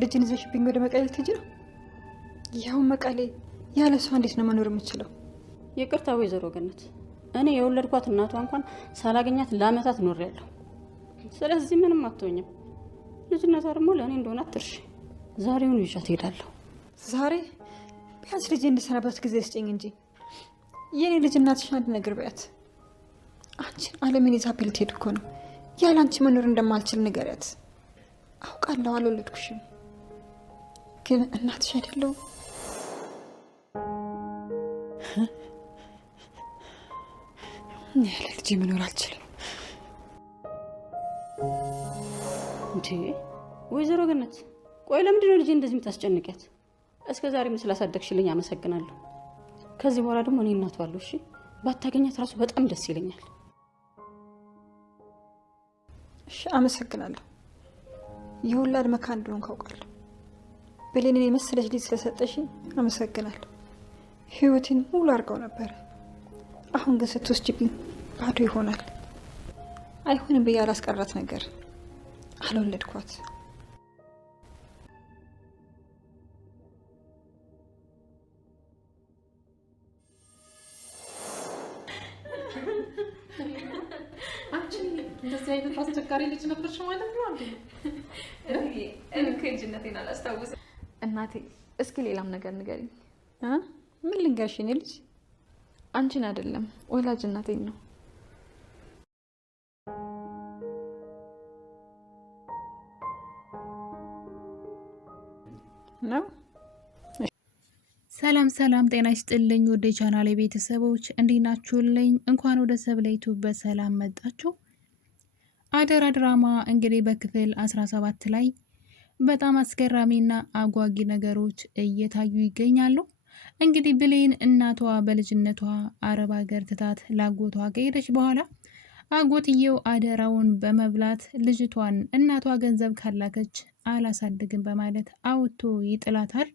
ልጅን ይዘሽብኝ ወደ መቀሌ ልትሄጂ ነው? ያው መቀሌ ያለ እሷ እንዴት ነው መኖር የምችለው? ይቅርታ ወይዘሮ ገነት፣ እኔ የወለድኳት እናቷ እንኳን ሳላገኛት ለአመታት ኖሬያለሁ። ስለዚህ ምንም አትሆኝም። ልጅነቷ ደግሞ ለእኔ እንደሆነ አትርሺ። ዛሬውን ይዣት እሄዳለሁ። ዛሬ? ቢያንስ ልጅ እንድሰናበት ጊዜ ስጭኝ እንጂ። የኔ ልጅ እናትሽ አንድ ነገር በያት። አንቺን አለምን ይዛብኝ ልትሄድ እኮ ነው። ያለ አንቺ መኖር እንደማልችል ንገሪያት። አውቃለሁ አልወለድኩሽም፣ ግን እናትሽ አይደለሁም። ያለ ልጅ መኖር አልችልም። እንዴ ወይዘሮ ገነት፣ ቆይ ለምንድን ነው ልጄ እንደዚህ የምታስጨንቂያት? እስከ ዛሬም ስላሳደግሽልኝ አመሰግናለሁ። ከዚህ በኋላ ደግሞ እኔ እናቷ አለሁ። እሺ ባታገኛት ራሱ በጣም ደስ ይለኛል። እሺ አመሰግናለሁ። የወላድ መካን እንደሆንኩ አውቃለሁ። ብሌንን የመሰለች ልጅ ስለሰጠሽኝ አመሰግናለሁ። ህይወቴን ሙሉ አድርገው ነበር። አሁን ግን ስትወስጂብኝ ባዶ ይሆናል። አይሆንም ብዬ አላስቀራት ነገር አልወለድኳት። እንደዚህ አይነት አስቸጋሪ ልጅ ነበርሽ ማለት ነው እንዴ? እኔ ከልጅነቴን አላስታውስም። እናቴ እስኪ ሌላም ነገር ንገሪኝ። ምን ልንገርሽ? የኔ ልጅ አንቺን አይደለም ወላጅ እናቴን ነው። ነው። ሰላም ሰላም፣ ጤና ይስጥልኝ ወደ ቻናሌ ቤተሰቦች እንዴት ናችሁልኝ? እንኳን ወደ ሰብለ ዩቲዩብ በሰላም መጣችሁ። አደራ ድራማ እንግዲህ በክፍል 17 ላይ በጣም አስገራሚና አጓጊ ነገሮች እየታዩ ይገኛሉ። እንግዲህ ብሌን እናቷ በልጅነቷ አረብ ሀገር ትታት ላጎቷ ከሄደች በኋላ አጎትየው አደራውን በመብላት ልጅቷን እናቷ ገንዘብ ካላከች አላሳድግም በማለት አውጥቶ ይጥላታል።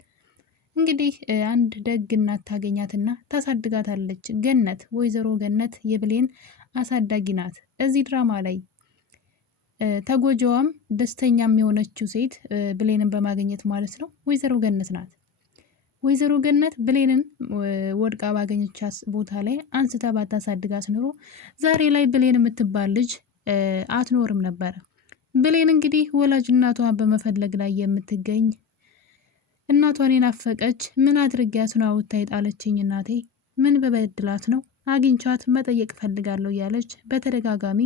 እንግዲህ አንድ ደግ እናት ታገኛትና ታሳድጋታለች። ገነት፣ ወይዘሮ ገነት የብሌን አሳዳጊ ናት። እዚህ ድራማ ላይ ተጎጂዋም ደስተኛም የሆነችው ሴት ብሌንን በማግኘት ማለት ነው ወይዘሮ ገነት ናት። ወይዘሮ ገነት ብሌንን ወድቃ ባገኘቻት ቦታ ላይ አንስታ ባታሳድጋት ኑሮ ዛሬ ላይ ብሌን የምትባል ልጅ አትኖርም ነበረ። ብሌን እንግዲህ ወላጅ እናቷን በመፈለግ ላይ የምትገኝ እናቷን የናፈቀች ምን አድርጊያት ነው አውጥታ የጣለችኝ? እናቴ ምን በበድላት ነው? አግኝቻት መጠየቅ ፈልጋለሁ እያለች በተደጋጋሚ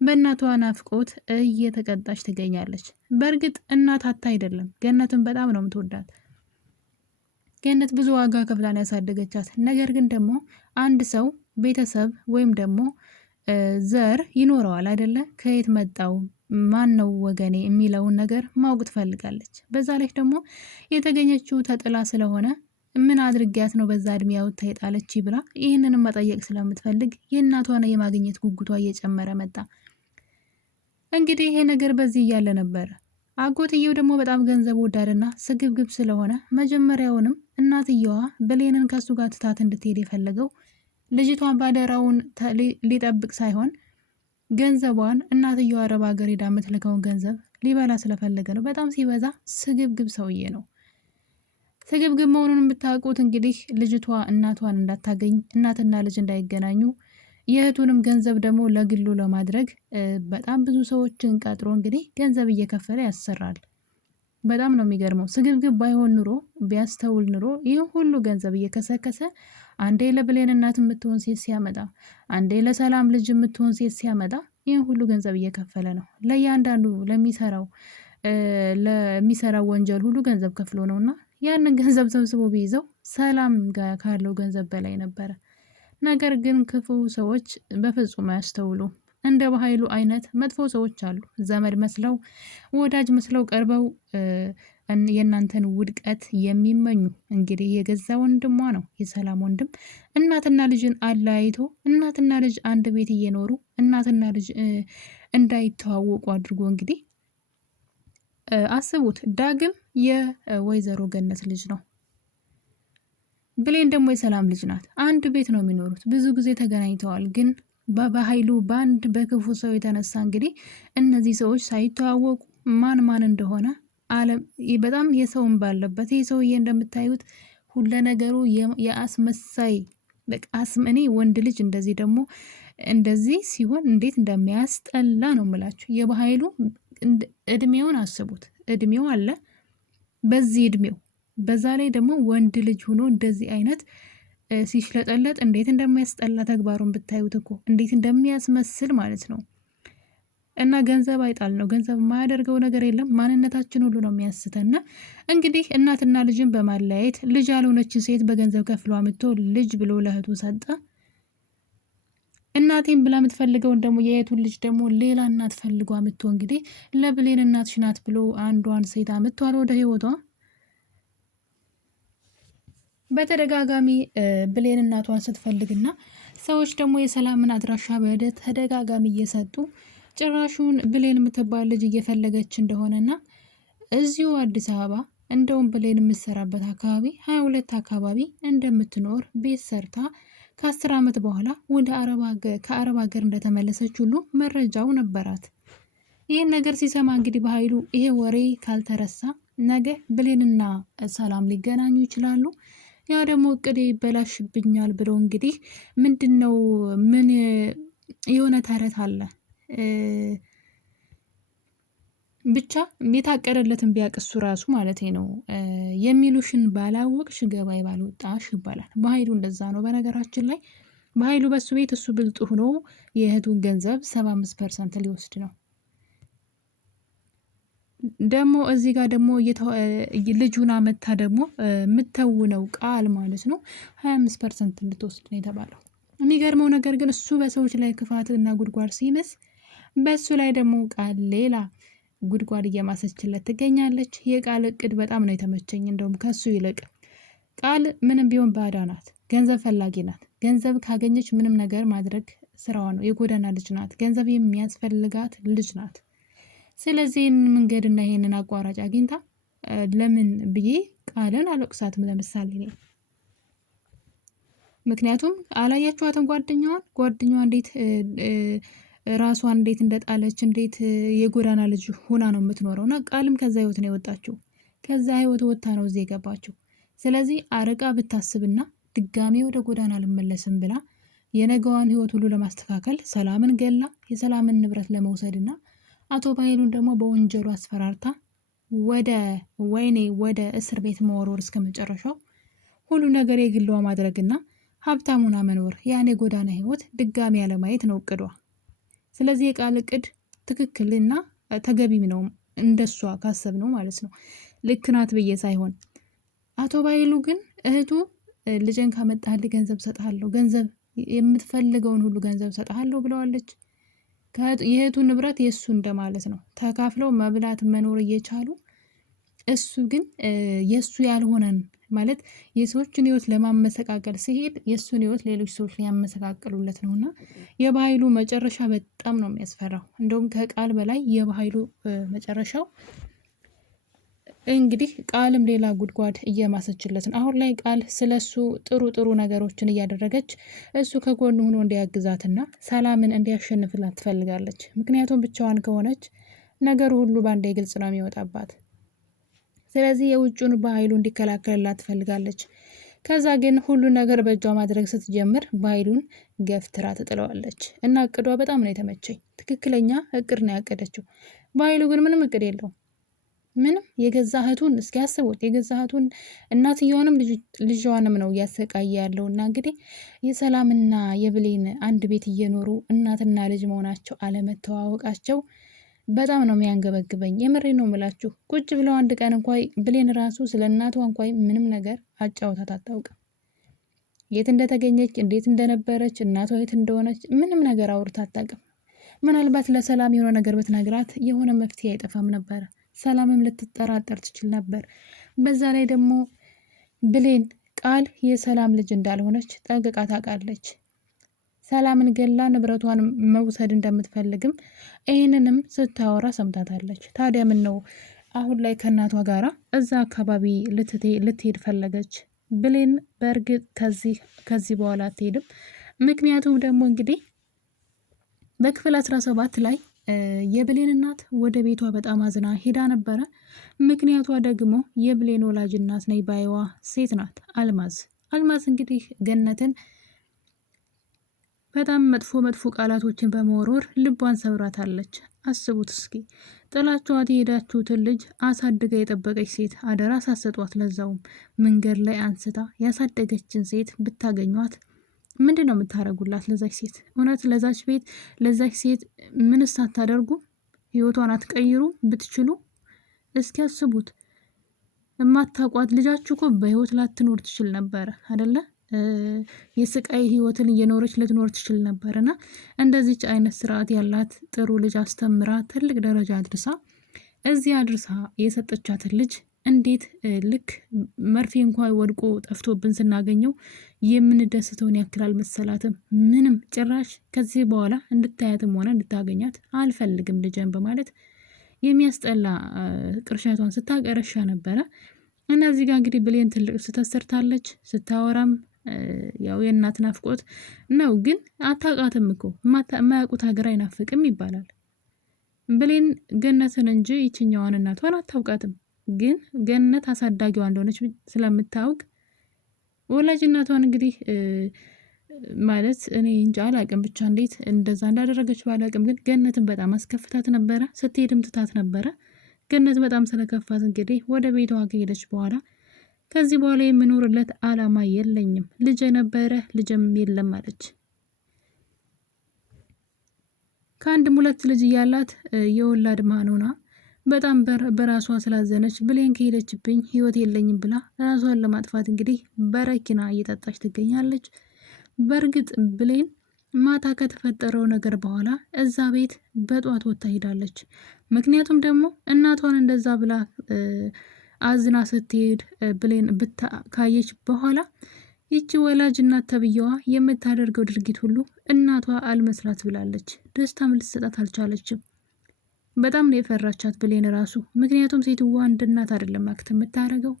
በእናቷ ናፍቆት እየተቀጣች ትገኛለች። በእርግጥ እናት አታ አይደለም፣ ገነትን በጣም ነው የምትወዳት። ገነት ብዙ ዋጋ ከፍላን ያሳደገቻት። ነገር ግን ደግሞ አንድ ሰው ቤተሰብ ወይም ደግሞ ዘር ይኖረዋል አይደለ? ከየት መጣው ማን ነው ወገኔ የሚለውን ነገር ማወቅ ትፈልጋለች። በዛ ላይ ደግሞ የተገኘችው ተጥላ ስለሆነ ምን አድርጊያት ነው በዛ እድሜ ያውታ የጣለች ብላ ይህንንም መጠየቅ ስለምትፈልግ የእናቷን የማግኘት ጉጉቷ እየጨመረ መጣ። እንግዲህ ይሄ ነገር በዚህ እያለ ነበረ አጎትየው ደግሞ በጣም ገንዘብ ወዳድና ስግብግብ ስለሆነ መጀመሪያውንም እናትየዋ ብሌንን ከሱ ጋር ትታት እንድትሄድ የፈለገው ልጅቷን ባደራውን ሊጠብቅ ሳይሆን ገንዘቧን እናትየዋ አረብ ሀገር ሄዳ የምትልከውን ገንዘብ ሊበላ ስለፈለገ ነው። በጣም ሲበዛ ስግብግብ ሰውዬ ነው። ስግብግብ መሆኑን የምታውቁት እንግዲህ ልጅቷ እናቷን እንዳታገኝ፣ እናትና ልጅ እንዳይገናኙ፣ የእህቱንም ገንዘብ ደግሞ ለግሉ ለማድረግ በጣም ብዙ ሰዎችን ቀጥሮ እንግዲህ ገንዘብ እየከፈለ ያሰራል። በጣም ነው የሚገርመው። ስግብግብ ባይሆን ኑሮ ቢያስተውል ኑሮ ይህ ሁሉ ገንዘብ እየከሰከሰ አንዴ ለብሌን እናት የምትሆን ሴት ሲያመጣ፣ አንዴ ለሰላም ልጅ የምትሆን ሴት ሲያመጣ ይህን ሁሉ ገንዘብ እየከፈለ ነው። ለእያንዳንዱ ለሚሰራው ወንጀል ሁሉ ገንዘብ ከፍሎ ነውና ያንን ገንዘብ ሰብስቦ ቢይዘው ሰላም ጋር ካለው ገንዘብ በላይ ነበረ። ነገር ግን ክፉ ሰዎች በፍጹም አያስተውሉ። እንደ በኃይሉ አይነት መጥፎ ሰዎች አሉ። ዘመድ መስለው ወዳጅ መስለው ቀርበው የእናንተን ውድቀት የሚመኙ። እንግዲህ የገዛ ወንድሟ ነው የሰላም ወንድም እናትና ልጅን አለያይቶ እናትና ልጅ አንድ ቤት እየኖሩ እናትና ልጅ እንዳይተዋወቁ አድርጎ እንግዲህ አስቡት። ዳግም የወይዘሮ ገነት ልጅ ነው። ብሌን ደግሞ የሰላም ልጅ ናት። አንድ ቤት ነው የሚኖሩት። ብዙ ጊዜ ተገናኝተዋል። ግን በኃይሉ በአንድ በክፉ ሰው የተነሳ እንግዲህ እነዚህ ሰዎች ሳይተዋወቁ ማን እንደሆነ አለም በጣም የሰውን ባለበት ይህ ሰውዬ እንደምታዩት ሁለ ነገሩ የአስመሳይ በቃ እኔ ወንድ ልጅ እንደዚህ ደግሞ እንደዚህ ሲሆን እንዴት እንደሚያስጠላ ነው የምላችሁ። የበኃይሉ እድሜውን አስቡት። እድሜው አለ በዚህ እድሜው በዛ ላይ ደግሞ ወንድ ልጅ ሆኖ እንደዚህ አይነት ሲሽለጠለጥ እንዴት እንደሚያስጠላ ተግባሩን ብታዩት እኮ እንዴት እንደሚያስመስል ማለት ነው። እና ገንዘብ አይጣል ነው። ገንዘብ የማያደርገው ነገር የለም። ማንነታችን ሁሉ ነው የሚያስተና። እንግዲህ እናትና ልጅን በማለያየት ልጅ ያልሆነችን ሴት በገንዘብ ከፍሎ አምጥቶ ልጅ ብሎ ለእህቱ ሰጠ። እናቴን ብላ የምትፈልገውን ደግሞ የእህቱን ልጅ ደግሞ ሌላ እናት ፈልጎ አምጥቶ እንግዲህ ለብሌን እናትሽ ናት ብሎ አንዷን ሴት አምጥቷል ወደ ህይወቷ። በተደጋጋሚ ብሌን እናቷን ስትፈልግና ሰዎች ደግሞ የሰላምን አድራሻ በተደጋጋሚ እየሰጡ ጭራሹን ብሌን የምትባል ልጅ እየፈለገች እንደሆነና እዚሁ አዲስ አበባ እንደውም ብሌን የምትሰራበት አካባቢ 22 አካባቢ እንደምትኖር ቤት ሰርታ ከ10 ዓመት በኋላ ወደ ከአረብ ሀገር እንደተመለሰች ሁሉ መረጃው ነበራት። ይህን ነገር ሲሰማ እንግዲህ በኃይሉ ይሄ ወሬ ካልተረሳ ነገ ብሌንና ሰላም ሊገናኙ ይችላሉ። ያ ደግሞ እቅዴ ይበላሽብኛል ብሎ እንግዲህ ምንድነው ምን የሆነ ተረት አለ ብቻ የታቀደለትን ቢያቅሱ ራሱ ማለት ነው። የሚሉሽን ባላወቅሽ ገባይ ባልወጣሽ ይባላል። በኃይሉ እንደዛ ነው። በነገራችን ላይ በኃይሉ በሱ ቤት እሱ ብልጥ ሆኖ የእህቱን ገንዘብ 75% ሊወስድ ነው። ደግሞ እዚህ ጋር ደግሞ ልጁን አመታ ደግሞ የምተውነው ቃል ማለት ነው 25% እንድትወስድ ነው የተባለው። የሚገርመው ነገር ግን እሱ በሰዎች ላይ ክፋትና ጉድጓድ ሲመስ በሱ ላይ ደግሞ ቃል ሌላ ጉድጓድ እየማሰችለት ትገኛለች። የቃል እቅድ በጣም ነው የተመቸኝ። እንደውም ከሱ ይልቅ ቃል ምንም ቢሆን ባዳ ናት፣ ገንዘብ ፈላጊ ናት። ገንዘብ ካገኘች ምንም ነገር ማድረግ ስራዋ ነው። የጎዳና ልጅ ናት። ገንዘብ የሚያስፈልጋት ልጅ ናት። ስለዚህ ይህንን መንገድና ይሄንን አቋራጭ አግኝታ ለምን ብዬ ቃልን አልወቅሳትም። ለምሳሌ እኔ ምክንያቱም አላያችኋትም ጓደኛዋ እንዴት ራሷን እንዴት እንደጣለች እንዴት የጎዳና ልጅ ሆና ነው የምትኖረው። እና ቃልም ከዛ ህይወት ነው የወጣችው። ከዛ ህይወት ወጥታ ነው እዚህ የገባችው። ስለዚህ አርቃ ብታስብና ድጋሜ ወደ ጎዳና አልመለስም ብላ የነገዋን ህይወት ሁሉ ለማስተካከል ሰላምን ገላ የሰላምን ንብረት ለመውሰድና አቶ በኃይሉን ደግሞ በወንጀሉ አስፈራርታ ወደ እስር ቤት መወርወር እስከ መጨረሻው ሁሉ ነገር የግሏ ማድረግና ሀብታሙና መኖር ያን የጎዳና ህይወት ድጋሚ ያለማየት ነው እቅዷ። ስለዚህ የቃል እቅድ ትክክልና ተገቢም ነው እንደሷ ካሰብ ነው ማለት ነው። ልክ ናት ብዬ ሳይሆን አቶ በኃይሉ ግን እህቱ ልጅን ካመጣህልኝ ገንዘብ ሰጥሃለሁ፣ ገንዘብ የምትፈልገውን ሁሉ ገንዘብ ሰጥሃለሁ ብለዋለች። የእህቱ ንብረት የእሱ እንደማለት ነው። ተካፍለው መብላት መኖር እየቻሉ እሱ ግን የእሱ ያልሆነን ማለት የሰዎችን ህይወት ለማመሰቃቀል ሲሄድ የእሱን ህይወት ሌሎች ሰዎች ሊያመሰቃቅሉለት ነው። እና የበኃይሉ መጨረሻ በጣም ነው የሚያስፈራው። እንደውም ከቃል በላይ የበኃይሉ መጨረሻው እንግዲህ ቃልም ሌላ ጉድጓድ እየማሰችለት ነው። አሁን ላይ ቃል ስለሱ ጥሩ ነገሮችን እያደረገች እሱ ከጎኑ ሆኖ እንዲያግዛትና ሰላምን እንዲያሸንፍላት ትፈልጋለች። ምክንያቱም ብቻዋን ከሆነች ነገሩ ሁሉ በአንዴ ግልጽ ነው የሚወጣባት። ስለዚህ የውጩን በኃይሉ እንዲከላከልላት ትፈልጋለች። ከዛ ግን ሁሉ ነገር በእጇ ማድረግ ስትጀምር በኃይሉን ገፍትራ ትጥለዋለች። እና እቅዷ በጣም ነው የተመቸኝ። ትክክለኛ እቅድ ነው ያቀደችው። በኃይሉ ግን ምንም እቅድ የለውም። ምንም የገዛ እህቱን እስኪ ያስቡት። የገዛ እህቱን እናትየዋንም ልጇንም ነው እያሰቃየ ያለው። እና እንግዲህ የሰላምና የብሌን አንድ ቤት እየኖሩ እናትና ልጅ መሆናቸው አለመተዋወቃቸው በጣም ነው የሚያንገበግበኝ። የምሬ ነው የምላችሁ። ቁጭ ብለው አንድ ቀን እንኳን ብሌን ራሱ ስለ እናቷ እንኳን ምንም ነገር አጫውታት አታውቅም። የት እንደተገኘች እንዴት እንደነበረች እናቷ የት እንደሆነች ምንም ነገር አውርታ አታውቅም። ምናልባት ለሰላም የሆነ ነገር ብትነግራት የሆነ መፍትሄ አይጠፋም ነበረ። ሰላምም ልትጠራጠር ትችል ነበር። በዛ ላይ ደግሞ ብሌን ቃል የሰላም ልጅ እንዳልሆነች ጠንቅቃ ታውቃለች። ሰላምን ገላ ንብረቷን መውሰድ እንደምትፈልግም ይህንንም ስታወራ ሰምታታለች። ታዲያ ምን ነው አሁን ላይ ከእናቷ ጋራ እዛ አካባቢ ልትሄድ ፈለገች? ብሌን በእርግጥ ከዚህ በኋላ አትሄድም። ምክንያቱም ደግሞ እንግዲህ በክፍል 17 ላይ የብሌን እናት ወደ ቤቷ በጣም አዝና ሄዳ ነበረ። ምክንያቷ ደግሞ የብሌን ወላጅ እናት ነኝ ባይዋ ሴት ናት፣ አልማዝ። አልማዝ እንግዲህ ገነትን በጣም መጥፎ መጥፎ ቃላቶችን በመወርወር ልቧን ሰብራታለች። አስቡት እስኪ ጥላችኋት የሄዳችሁትን ልጅ አሳድጋ የጠበቀች ሴት አደራ ሳሰጧት፣ ለዛውም መንገድ ላይ አንስታ ያሳደገችን ሴት ብታገኟት ምንድን ነው የምታደርጉላት? ለዛች ሴት እውነት ለዛች ቤት ለዛች ሴት ምንስ አታደርጉ? ህይወቷን አትቀይሩ? ብትችሉ እስኪ አስቡት። የማታውቋት ልጃችሁ እኮ በህይወት ላትኖር ትችል ነበረ አደለ? የስቃይ ህይወትን እየኖረች ልትኖር ትችል ነበር። እና እንደዚች አይነት ስርዓት ያላት ጥሩ ልጅ አስተምራ ትልቅ ደረጃ አድርሳ እዚህ አድርሳ የሰጠቻትን ልጅ እንዴት ልክ መርፌ እንኳ ወድቆ ጠፍቶብን ስናገኘው የምንደስተውን ያክል አልመሰላትም። ምንም ጭራሽ ከዚህ በኋላ እንድታያትም ሆነ እንድታገኛት አልፈልግም ልጅን በማለት የሚያስጠላ ቅርሻቷን ስታቀረሻ ነበረ። እና እዚህ ጋር እንግዲህ ብሌን ትልቅ ስህተት ሰርታለች። ስታወራም ያው የእናት ናፍቆት ነው፣ ግን አታውቃትም እኮ የማያውቁት ሀገር አይናፍቅም ይባላል። ብሌን ገነትን እንጂ ይችኛዋን እናቷን አታውቃትም። ግን ገነት አሳዳጊዋ እንደሆነች ስለምታውቅ ወላጅ እናቷን እንግዲህ ማለት እኔ እንጃ አላቅም፣ ብቻ እንዴት እንደዛ እንዳደረገች ባላቅም፣ ግን ገነትን በጣም አስከፍታት ነበረ። ስትሄድም ትታት ነበረ። ገነት በጣም ስለከፋት እንግዲህ ወደ ቤቷ ከሄደች በኋላ ከዚህ በኋላ የምኖርለት አላማ የለኝም፣ ልጅ ነበረ ልጅም የለም አለች። ከአንድም ሁለት ልጅ እያላት የወላድ ማኖና በጣም በራሷ ስላዘነች ብሌን ከሄደችብኝ ህይወት የለኝም ብላ ራሷን ለማጥፋት እንግዲህ በረኪና እየጠጣች ትገኛለች። በእርግጥ ብሌን ማታ ከተፈጠረው ነገር በኋላ እዛ ቤት በጧት ወጥታ ሄዳለች። ምክንያቱም ደግሞ እናቷን እንደዛ ብላ አዝና ስትሄድ ብሌን ካየች በኋላ ይቺ ወላጅ እናት ተብዬዋ የምታደርገው ድርጊት ሁሉ እናቷ አልመስላት ብላለች። ደስታም ልትሰጣት አልቻለችም። በጣም ነው የፈራቻት ብሌን ራሱ። ምክንያቱም ሴትዋ እንደ እናት አይደለም አክት የምታደርገው።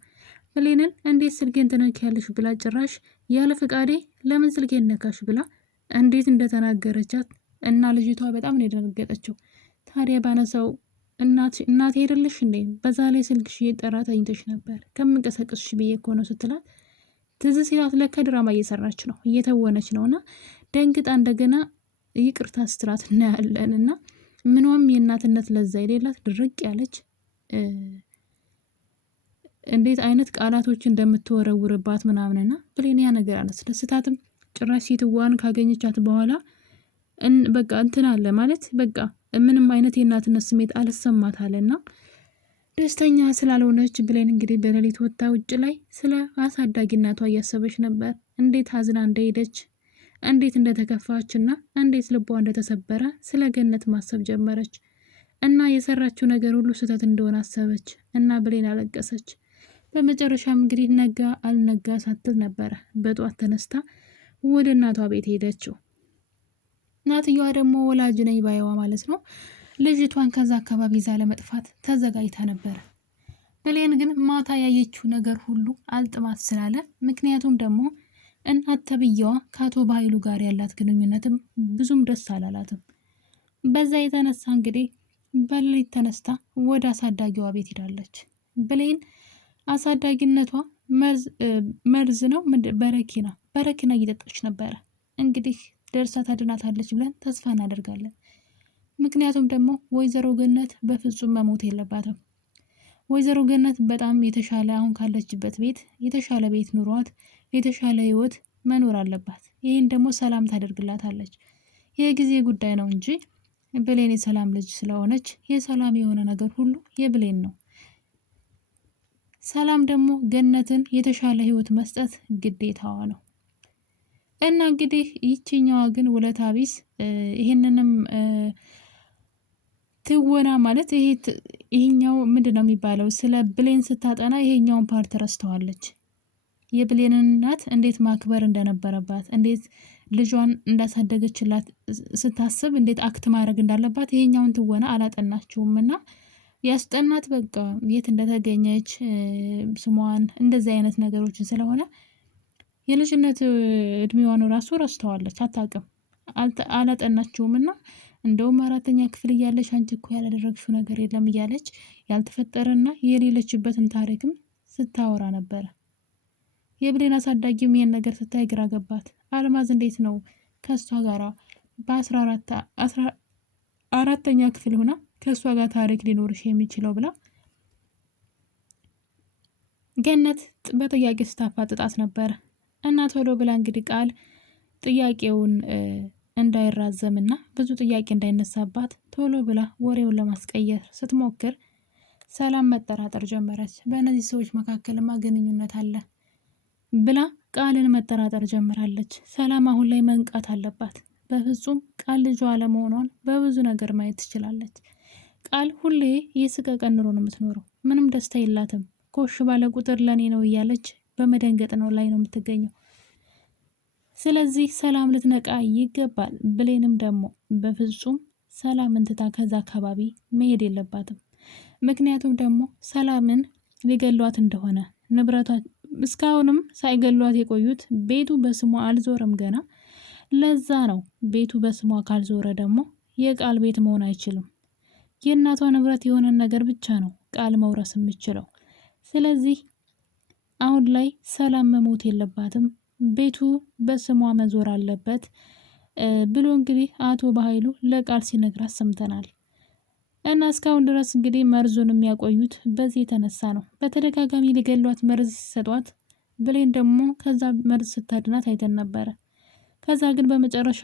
ብሌንን እንዴት ስልኬን ትነኪያለሽ ብላ ጭራሽ ያለ ፈቃዴ ለምን ስልኬን ነካሽ ብላ እንዴት እንደተናገረቻት እና ልጅቷ በጣም ነው የደነገጠችው። ታዲያ ባነሳው እናት ሄደልሽ እንዴ? በዛ ላይ ስልክሽ እየጠራ ተኝተሽ ነበር ከምንቀሰቅስሽ ብዬ እኮ ነው ስትላት ትዝ ሲላት ለካ ድራማ እየሰራች ነው እየተወነች ነው። እና ደንግጣ እንደገና ይቅርታ ስትላት እናያለን። እና ምኗም የእናትነት ለዛ የሌላት ድርቅ ያለች እንዴት አይነት ቃላቶች እንደምትወረውርባት ምናምንና ብሌን ያ ነገር አላስደስታትም። ጭራሽ ሴትዋን ካገኘቻት በኋላ በቃ እንትን አለ ማለት በቃ ምንም አይነት የእናትነት ስሜት አልሰማት አለና ደስተኛ ስላልሆነች ብሌን እንግዲህ በሌሊት ወጣ ውጭ ላይ ስለ አሳዳጊ እናቷ እያሰበች ነበር። እንዴት አዝና እንደሄደች፣ እንዴት እንደተከፋችና እንዴት ልቧ እንደተሰበረ ስለ ገነት ማሰብ ጀመረች። እና የሰራችው ነገር ሁሉ ስህተት እንደሆነ አሰበች እና ብሌን አለቀሰች። በመጨረሻም እንግዲህ ነጋ አልነጋ ሳትል ነበረ በጧት ተነስታ ወደ እናቷ ቤት ሄደችው። እናትየዋ ደግሞ ወላጅ ነኝ ባይዋ ማለት ነው ልጅቷን ከዛ አካባቢ ይዛ ለመጥፋት ተዘጋጅታ ነበረ። ብሌን ግን ማታ ያየችው ነገር ሁሉ አልጥማት ስላለ፣ ምክንያቱም ደግሞ እናት ተብዬዋ ከአቶ በኃይሉ ጋር ያላት ግንኙነትም ብዙም ደስ አላላትም። በዛ የተነሳ እንግዲህ በሌሊት ተነስታ ወደ አሳዳጊዋ ቤት ሄዳለች። ብሌን አሳዳጊነቷ መርዝ ነው በረኪና እየጠጣች ነበረ። እንግዲህ ደርሳ ታድናታለች ብለን ተስፋ እናደርጋለን። ምክንያቱም ደግሞ ወይዘሮ ገነት በፍጹም መሞት የለባትም። ወይዘሮ ገነት በጣም የተሻለ አሁን ካለችበት ቤት የተሻለ ቤት ኑሯት የተሻለ ህይወት መኖር አለባት። ይህን ደግሞ ሰላም ታደርግላታለች። የጊዜ ጉዳይ ነው እንጂ ብሌን የሰላም ልጅ ስለሆነች የሰላም የሆነ ነገር ሁሉ የብሌን ነው። ሰላም ደግሞ ገነትን የተሻለ ህይወት መስጠት ግዴታዋ ነው። እና እንግዲህ ይችኛዋ ግን ውለታ ቢስ ይህንንም ትወና ማለት ይሄኛው ምንድን ነው የሚባለው? ስለ ብሌን ስታጠና ይሄኛውን ፓርት ረስተዋለች። የብሌን እናት እንዴት ማክበር እንደነበረባት፣ እንዴት ልጇን እንዳሳደገችላት ስታስብ እንዴት አክት ማድረግ እንዳለባት ይሄኛውን ትወና አላጠናችውም። እና ያስጠናት በቃ የት እንደተገኘች ስሟን እንደዚህ አይነት ነገሮችን ስለሆነ የልጅነት እድሜዋን ራሱ ረስተዋለች፣ አታውቅም፣ አላጠናችውም። እና እንደውም 4ኛ ክፍል እያለች አንቺ እኮ ያላደረግሽው ነገር የለም እያለች ያልተፈጠረና የሌለችበትን ታሪክም ስታወራ ነበረ። የብሌን አሳዳጊም ይሄን ነገር ስታይ ግራ ገባት። አልማዝ እንዴት ነው ከእሷ ጋራ በ4ኛ ክፍል ሆና ከእሷ ጋር ታሪክ ሊኖርሽ የሚችለው ብላ ገነት በጥያቄ ስታፋጥጣት ነበረ። እና ቶሎ ብላ እንግዲህ ቃል ጥያቄውን እንዳይራዘምና ብዙ ጥያቄ እንዳይነሳባት ቶሎ ብላ ወሬውን ለማስቀየር ስትሞክር ሰላም መጠራጠር ጀመረች። በእነዚህ ሰዎች መካከልማ ግንኙነት አለ ብላ ቃልን መጠራጠር ጀምራለች። ሰላም አሁን ላይ መንቃት አለባት። በፍጹም ቃል ልጇ አለመሆኗን በብዙ ነገር ማየት ትችላለች። ቃል ሁሌ የስቀቀን ኑሮ ነው የምትኖረው። ምንም ደስታ የላትም። ኮሽ ባለ ቁጥር ለኔ ነው እያለች በመደንገጥ ነው ላይ ነው የምትገኘው። ስለዚህ ሰላም ልትነቃ ይገባል። ብሌንም ደግሞ በፍጹም ሰላምን ትታ ከዛ አካባቢ መሄድ የለባትም። ምክንያቱም ደግሞ ሰላምን ሊገሏት እንደሆነ ንብረቷ እስካሁንም ሳይገሏት የቆዩት ቤቱ በስሟ አልዞረም ገና። ለዛ ነው ቤቱ በስሟ ካልዞረ ደግሞ የቃል ቤት መሆን አይችልም። የእናቷ ንብረት የሆነን ነገር ብቻ ነው ቃል መውረስ የምችለው። ስለዚህ አሁን ላይ ሰላም መሞት የለባትም፣ ቤቱ በስሟ መዞር አለበት ብሎ እንግዲህ አቶ በኃይሉ ለቃል ሲነግራት ሰምተናል። እና እስካሁን ድረስ እንግዲህ መርዙን የሚያቆዩት በዚህ የተነሳ ነው። በተደጋጋሚ ሊገሏት መርዝ ሲሰጧት ብሌን ደግሞ ከዛ መርዝ ስታድናት አይተን ነበረ። ከዛ ግን በመጨረሻ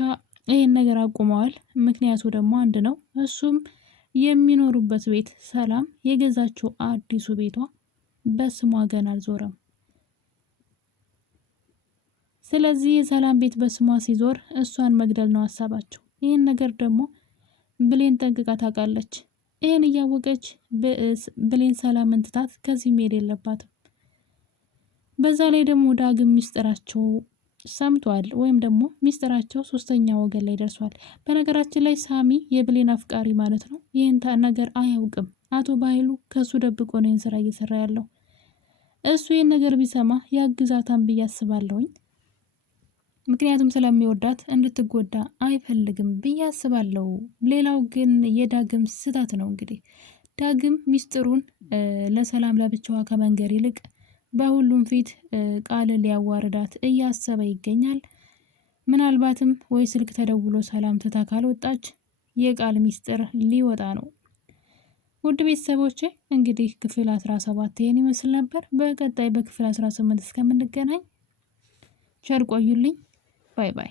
ይህን ነገር አቁመዋል። ምክንያቱ ደግሞ አንድ ነው። እሱም የሚኖሩበት ቤት ሰላም የገዛችው አዲሱ ቤቷ በስሟ ገና አልዞረም። ስለዚህ የሰላም ቤት በስሟ ሲዞር እሷን መግደል ነው ሀሳባቸው። ይህን ነገር ደግሞ ብሌን ጠንቅቃ ታውቃለች። ይህን እያወቀች ብሌን ሰላምን ትታት ከዚህ መሄድ የለባትም። በዛ ላይ ደግሞ ዳግም ሚስጥራቸው ሰምቷል፣ ወይም ደግሞ ሚስጥራቸው 3ኛ ወገን ላይ ደርሷል። በነገራችን ላይ ሳሚ የብሌን አፍቃሪ ማለት ነው ይህን ነገር አያውቅም። አቶ በኃይሉ ከሱ ደብቆ ነው ይህን ስራ እየሰራ ያለው። እሱ ይህን ነገር ቢሰማ ያግዛታን ብዬ አስባለሁኝ። ምክንያቱም ስለሚወዳት እንድትጎዳ አይፈልግም ብዬ አስባለሁ። ሌላው ግን የዳግም ስህተት ነው። እንግዲህ ዳግም ሚስጥሩን ለሰላም ለብቻዋ ከመንገር ይልቅ በሁሉም ፊት ቃልን ሊያዋርዳት እያሰበ ይገኛል። ምናልባትም ወይ ስልክ ተደውሎ ሰላም ትታ ካልወጣች የቃል ሚስጥር ሊወጣ ነው። ውድ ቤተሰቦቼ እንግዲህ ክፍል 17 ይህን ይመስል ነበር። በቀጣይ በክፍል 18 እስከምንገናኝ ቸር ቆዩልኝ። ባይ ባይ።